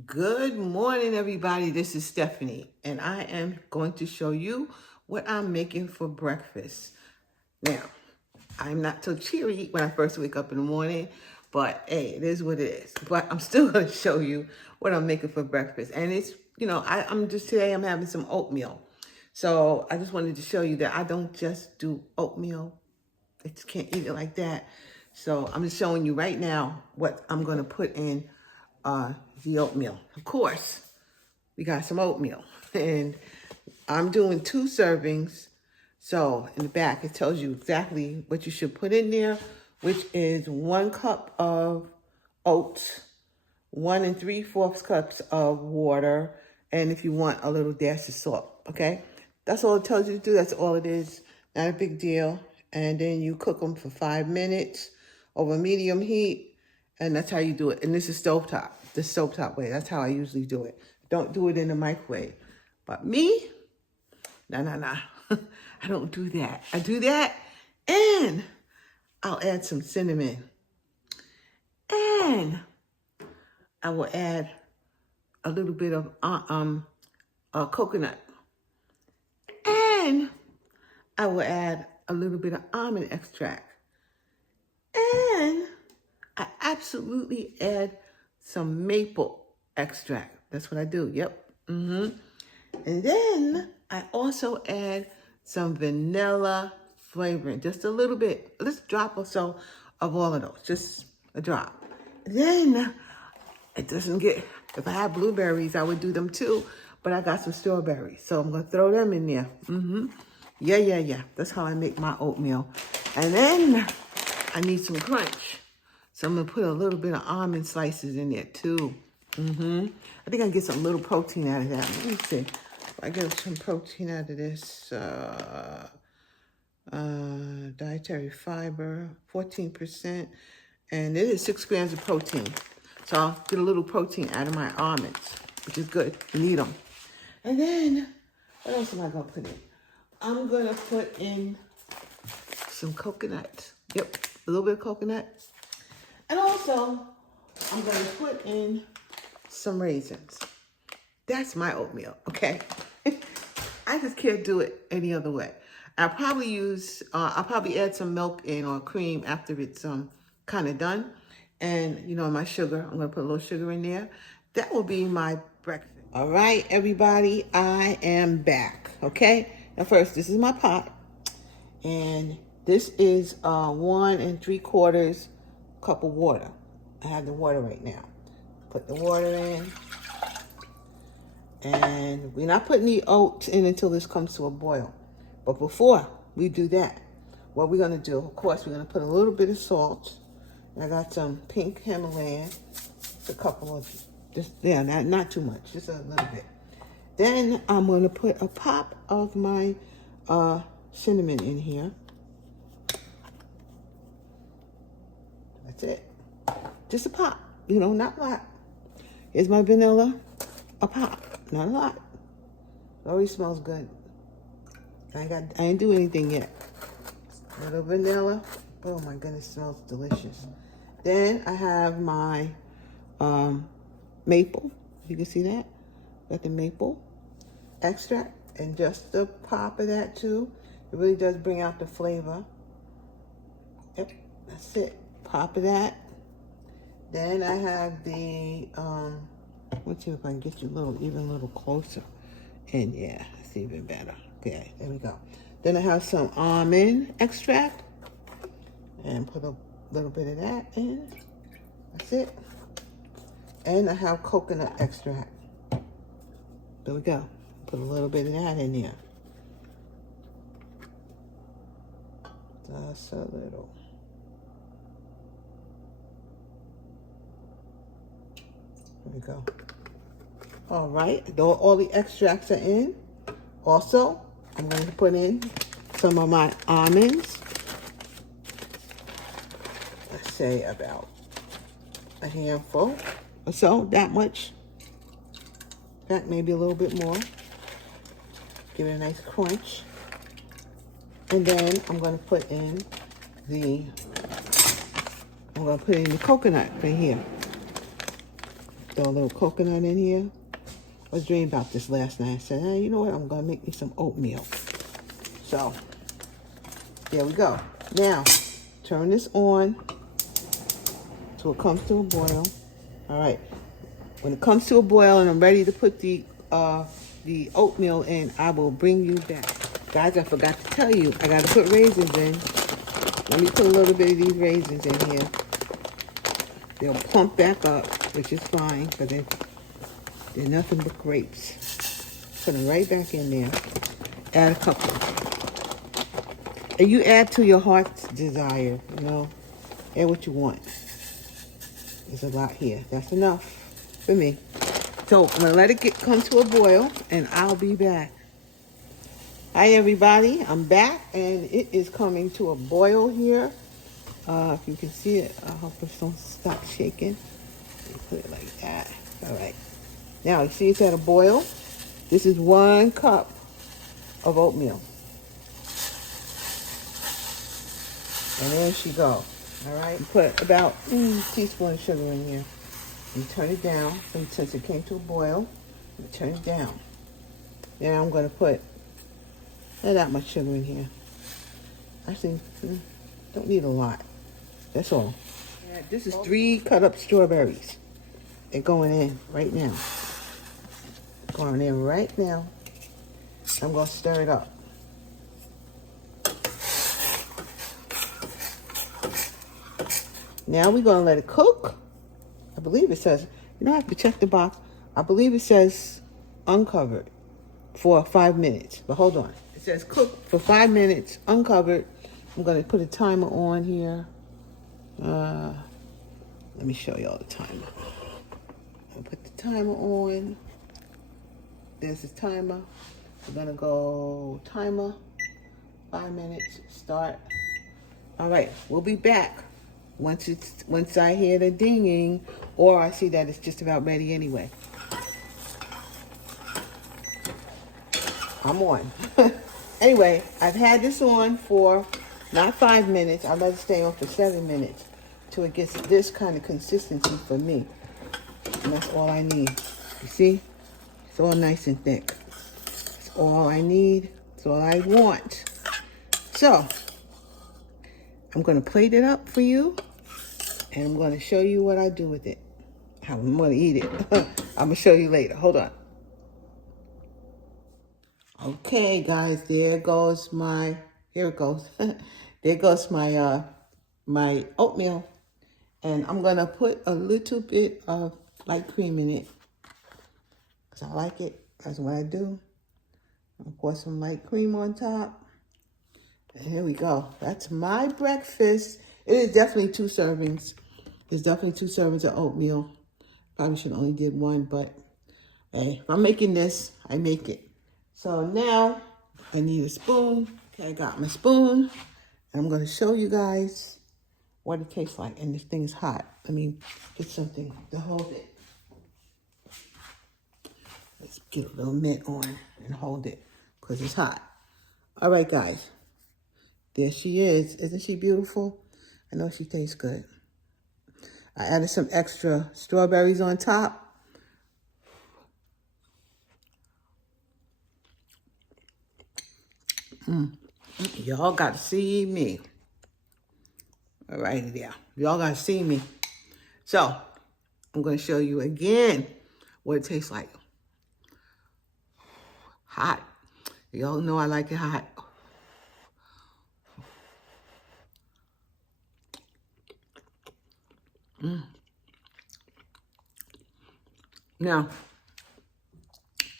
Good morning, everybody. This is Stephanie, and I am going to show you what I'm making for breakfast. Now, I'm not so cheery when I first wake up in the morning, but hey, it is what it is. But I'm still going to show you what I'm making for breakfast. And it's, today I'm having some oatmeal. So I just wanted to show you that I don't just do oatmeal. I just can't eat it like that. So I'm just showing you right now what I'm going to put in the oatmeal. Of course, we got some oatmeal. And I'm doing 2 servings. So in the back, it tells you exactly what you should put in there, which is 1 cup of oats, 1 3/4 cups of water, and if you want a little dash of salt, okay? That's all it tells you to do. That's all it is. Not a big deal. And then you cook them for 5 minutes over medium heat, and that's how you do it. And this is stovetop, the stovetop way. That's how I usually do it. Don't do it in the microwave. But me, nah. I don't do that. I do that, and I'll add some cinnamon. And I will add a little bit of coconut. And I will add a little bit of almond extract. And I absolutely add some maple extract. That's what I do. Yep. And then I also add some vanilla flavoring. Just a little bit. Just a drop or so of all of those. Just a drop. Then it doesn't get, if I had blueberries, I would do them too. But I got some strawberries. So I'm going to throw them in there. Yeah. That's how I make my oatmeal. And then I need some crunch. So I'm going to put a little bit of almond slices in there too. I think I get some little protein out of that. Let me see. If I get some protein out of this. Dietary fiber, 14%. And it is 6 grams of protein. So I'll get a little protein out of my almonds, which is good. You need them. And then, what else am I going to put in? I'm going to put in some coconut. Yep, a little bit of coconut. And also, I'm going to put in some raisins. That's my oatmeal, okay? I just can't do it any other way. I'll probably add some milk in or cream after it's kind of done. And, my sugar, I'm going to put a little sugar in there. That will be my breakfast. All right, everybody, I am back, okay? Now first, this is my pot. And this is 1 3/4 cup of water. I have the water right now. Put the water in. And we're not putting the oats in until this comes to a boil. But before we do that, what we're going to do, of course, we're going to put a little bit of salt. I got some pink Himalayan. Just a couple of, not too much, just a little bit. Then I'm going to put a pop of my cinnamon in here. That's it. Just a pop, not a lot. Here's my vanilla, a pop, not a lot. It always smells good. I ain't do anything yet. A little vanilla. Oh my goodness, it smells delicious. Then I have my maple. You can see that. Got the maple extract and just a pop of that too. It really does bring out the flavor. Yep, that's it. Pop of that. Then I have the let's see if I can get you even a little closer. And yeah, it's even better. Okay, there we go. Then I have some almond extract. And put a little bit of that in. That's it. And I have coconut extract. There we go. Put a little bit of that in there. Just a little. There we go. All right. All the extracts are in. Also, I'm going to put in some of my almonds. Let's say about a handful or so, that much. In fact, maybe a little bit more. Give it a nice crunch. And then I'm going to put in the coconut right here. Throw a little coconut in here. I was dreaming about this last night. I said, hey, you know what? I'm going to make me some oatmeal. So, there we go. Now, turn this on till it comes to a boil. All right. When it comes to a boil and I'm ready to put the oatmeal in, I will bring you back. Guys, I forgot to tell you, I got to put raisins in. Let me put a little bit of these raisins in here. They'll plump back up, which is fine, because they're nothing but grapes. Put them right back in there. Add a couple. And you add to your heart's desire, you know. Add what you want. There's a lot here. That's enough for me. So I'm gonna let it come to a boil, and I'll be back. Hi everybody, I'm back, and it is coming to a boil here. If you can see it, I hope it don't stop shaking. Put it like that. All right. Now you see it's at a boil. This is 1 cup of oatmeal. And there she go. All right. Put about a teaspoon of sugar in here. You turn it down. Since it came to a boil, you turn it down. Now I'm going to put not that much sugar in here. Actually, don't need a lot. That's all. Yeah, this is 3 cut up strawberries. They're going in right now. Going in right now. I'm going to stir it up. Now we're going to let it cook. I believe it says, you don't have to check the box. I believe it says uncovered for 5 minutes. But hold on. It says cook for 5 minutes, uncovered. I'm going to put a timer on here. Let me show y'all the timer. I'll put the timer on. There's the timer. We're going to go timer. 5 minutes. Start. All right. We'll be back once I hear the dinging, or I see that it's just about ready anyway. I'm on. Anyway, I've had this on for not 5 minutes. I let it stay on for 7 minutes till it gets this kind of consistency for me. And that's all I need. You see? It's all nice and thick. It's all I need. It's all I want. So, I'm going to plate it up for you. And I'm going to show you what I do with it. How I'm going to eat it. I'm going to show you later. Hold on. Okay, guys, there goes my, here it goes. There goes my, my oatmeal. And I'm going to put a little bit of light cream in it. Because I like it. That's what I do. I'll pour some light cream on top. And here we go. That's my breakfast. It is definitely 2 servings. It's definitely 2 servings of oatmeal. Probably should only did 1, but hey, if I'm making this, I make it. So now I need a spoon. Okay, I got my spoon. And I'm going to show you guys what it tastes like. And this thing is hot. Let me get something to hold it. Let's get a little mint on and hold it because it's hot. All right, guys. There she is. Isn't she beautiful? I know she tastes good. I added some extra strawberries on top. Y'all got to see me. All right, there. Y'all got to see me. So, I'm going to show you again what it tastes like. Hot. Y'all know I like it hot. Now,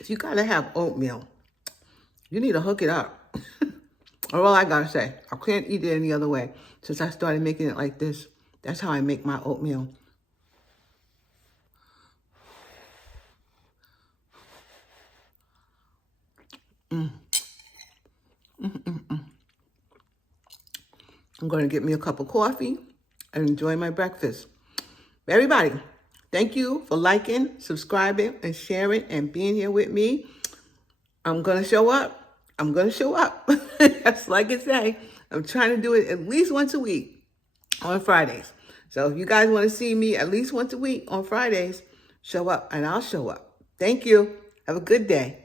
if you got to have oatmeal, you need to hook it up. Or all I got to say, I can't eat it any other way. Since I started making it like this, that's how I make my oatmeal. I'm going to get me a cup of coffee and enjoy my breakfast. Everybody, thank you for liking, subscribing, and sharing, and being here with me. I'm going to show up. I'm going to show up. That's like I say. I'm trying to do it at least once a week on Fridays. So if you guys want to see me at least once a week on Fridays, Show up and I'll show up. Thank you. Have a good day.